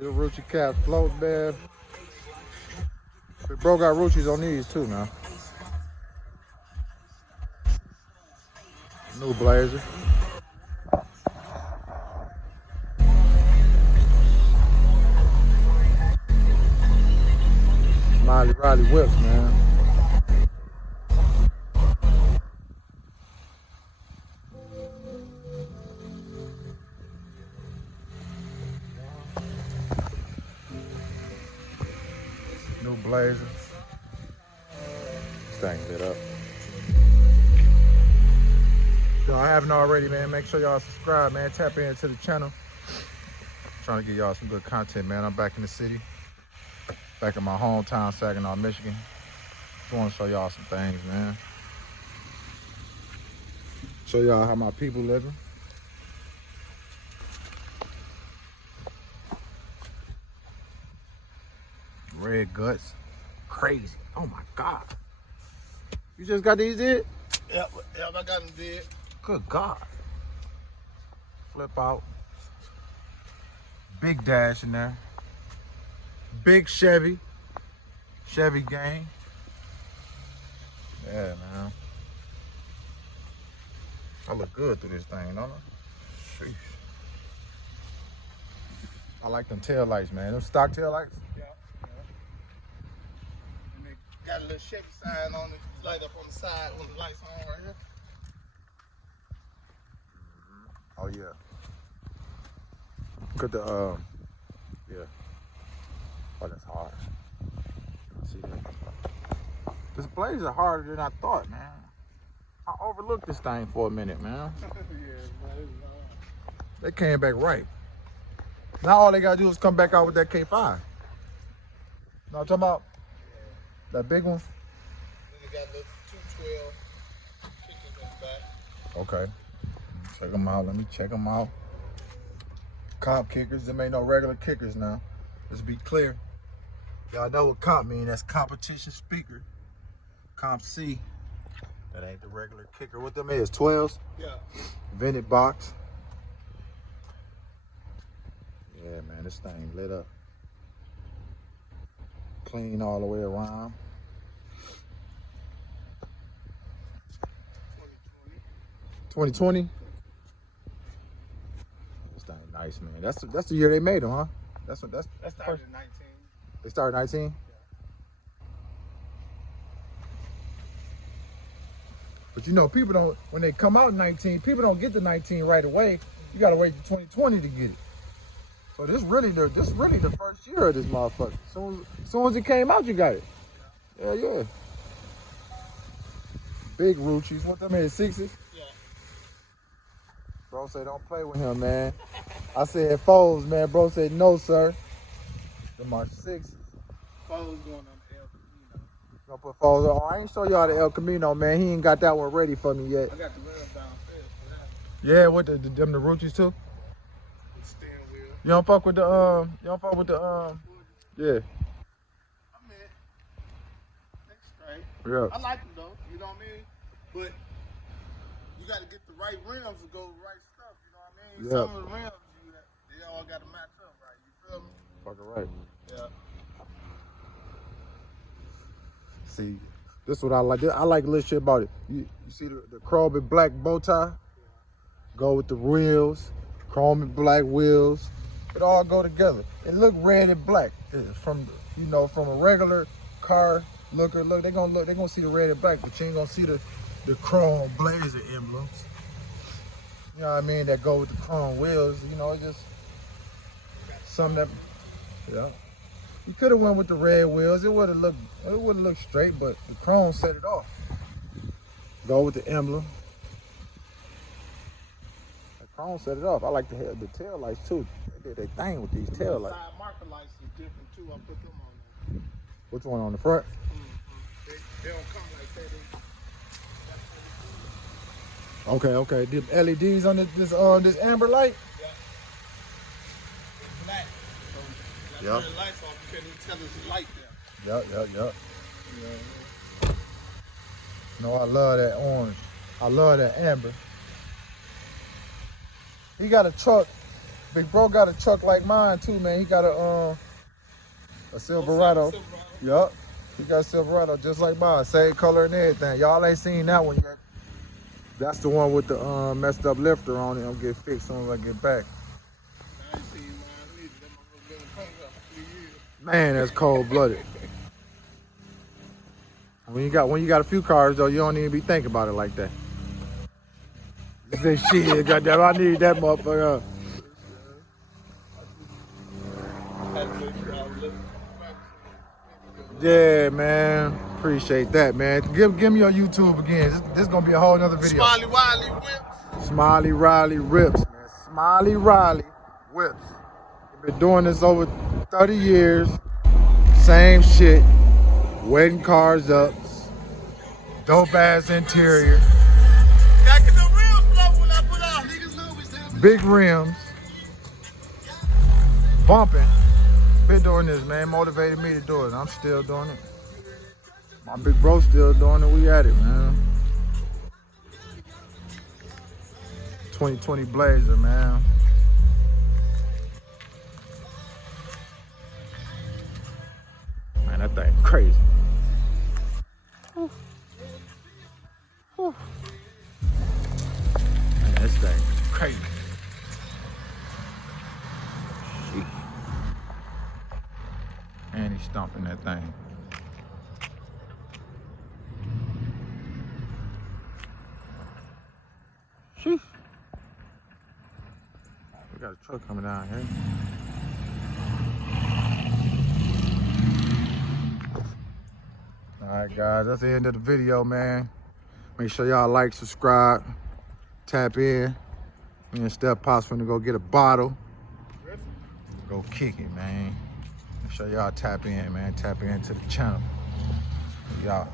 Little Rucci cap float, man. Big bro got Rucci's on these too now. New blazer. Smiley Riley whips, man. New blazer. This thing lit up. So I haven't already, man. Make sure y'all subscribe, man. Tap into the channel. Trying to get y'all some good content, man. I'm back in the city. Back in my hometown, Saginaw, Michigan. Just want to show y'all some things, man. Show y'all how my people living. Red guts. Crazy. Oh my God. You just got these did? Yep, I got them did. Good God. Flip out. Big dash in there. Big Chevy. Chevy gang. Yeah, man. I look good through this thing, don't I? Sheesh. I like them tail lights, man. Them stock tail lights? Yeah. And they got a little Chevy sign on it, light up on the side when the lights on right here. Oh yeah. Could the yeah. Oh, that's hard. See that? This blazer harder than I thought, man. I overlooked this thing for a minute, man. Yeah, man, They came back right. Now all they gotta do is come back out with that K5. Know what I'm talking about? That big one? Then they got little 212 kickers in the back. Okay. Check them out. Let me check them out. Comp kickers. Them ain't no regular kickers now. Let's be clear. Y'all know what comp mean. That's competition speaker. Comp C. That ain't the regular kicker. What them is? 12s? Yeah. Vented box. Yeah, man. This thing lit up. Clean all the way around. 2020. This thing nice, man. That's the year they made them, huh? That's the Started in 19. They started 19. Yeah. But you know, people don't, when they come out in 19, people don't get the 19 right away. You gotta wait till 2020 to get it. So this really the first year of this motherfucker. Soon as it came out, you got it. Yeah, yeah. Big Rucci's. What them is, 6s? Yeah. Bro said, don't play with him, man. I said, foes, man. Bro said, no, sir. Them are 6s. Foes going on the El Camino. Gonna put foes on. Oh, I ain't show y'all the El Camino, man. He ain't got that one ready for me yet. I got the rims downstairs for that. Yeah, what the Rucci's too? The steering wheel. You don't fuck with the yeah. I mean, they straight. Yeah. I like them though, you know what I mean? But you got to get the right rims to go with the right stuff, you know what I mean? Yeah. Some of the rims, they all got to match up right, you feel me? Fucking right. Yeah. See, this is what I like. I like a little shit about it. You see the chrome and black bow tie? Go with the wheels, chrome and black wheels. It all go together. It look red and black. From a regular car looker, they're gonna see the red and black, but you ain't gonna see the chrome blazer emblems. You know what I mean? That go with the chrome wheels. You know, it just something that, yeah. You could have went with the red wheels. It would have looked straight, but the chrome set it off. Go with the emblem. The chrome set it off. I like the tail lights too. They did their thing with these tail lights. Side marker lights is different too. I put them on there. Which one on the front? They don't come like that. Okay. The LEDs on this amber light. Yeah. Black. So Yeah. turn the lights off. You can't even tell it's light there. Yep. Yeah. No, I love that orange. I love that amber. He got a truck Big bro got a truck like mine too, man. He got a Silverado. Yup. He got a Silverado just like mine. Same color and everything. Y'all ain't seen that one yet. That's the one with the messed up lifter on it. I'm gonna get fixed as soon as I get back. I ain't seen mine either. That motherfucker been in paint up for 3 years. Man, that's cold-blooded. When you got a few cars though, you don't even be thinking about it like that. You say, shit, goddamn, I need that motherfucker. Yeah, man. Appreciate that, man. Give me your YouTube again. This gonna be a whole nother video. Smiley Wiley Whips. Smiley Riley Rips, man. Smiley Riley Whips. Been doing this over 30 years. Same shit. Wetting cars up. Dope ass interior. Gotta get the rims blown when I put off. Niggas know we still Big rims. Bumping. Been doing this, man. Motivated me to do it. I'm still doing it. My big bro still doing it. We at it, man. 2020 Blazer, man. Man, that thing crazy. Whew. Whew. Man, this thing crazy. Sheesh. And he's stomping that thing. Sheesh. We got a truck coming down here. Alright guys, that's the end of the video, man. Make sure y'all like, subscribe, tap in. Me and Steph Pops finna go get a bottle. Go kick it, man. Make sure y'all tap in, man. Tap into the channel. Y'all.